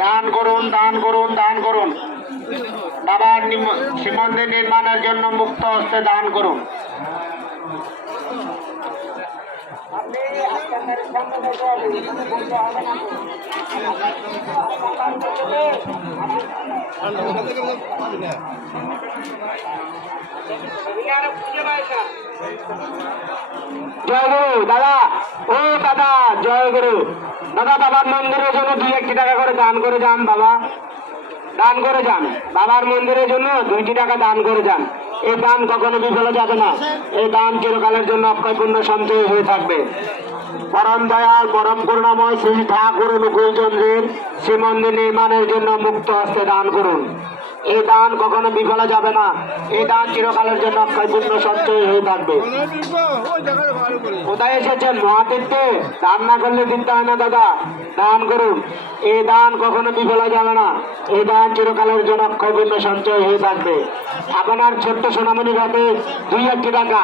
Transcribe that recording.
দান করুন দান করুন দান করুন। বাবার শিব নির্মাণের জন্য মুক্ত হস্তে দান করুন। জয় গুরু, দাদা। ও দাদা, জয় গুরু। দাদা, বাবার মন্দিরের জন্য দুই একটি টাকা করে দান করে যান, বাবা। দান করে যান। বাবার মন্দিরের জন্য দুইটি টাকা দান করে যান। এই দান কখনো বিফলে যাবে না। এই দান চিরকালের জন্য অক্ষয় পূর্ণ সঞ্চয় হয়ে থাকবে। পরম দয়াল, পরম করুণাময় শ্রী ঠাকুর অনুকূল চন্দ্রের শ্রী মন্দির নির্মাণের জন্য মুক্ত হস্তে দান করুন। এই দান কখনো বিফলে যাবে না। এই দান চিরকালের জন্য অক্ষয় পূর্ণ সঞ্চয় হয়ে থাকবে। কোথায় এসেছেন মহাতীর্থে? দান না করলে দিতে হয় না দাদা, দান করুন। এই দান কখনো বিফলে যাবে না। এই দান চিরকালের জন্য অক্ষয় পূর্ণ সঞ্চয় হয়ে থাকবে। এখন আর ছোট্ট সোনামণি ঘাটে দুই একটি টাকা।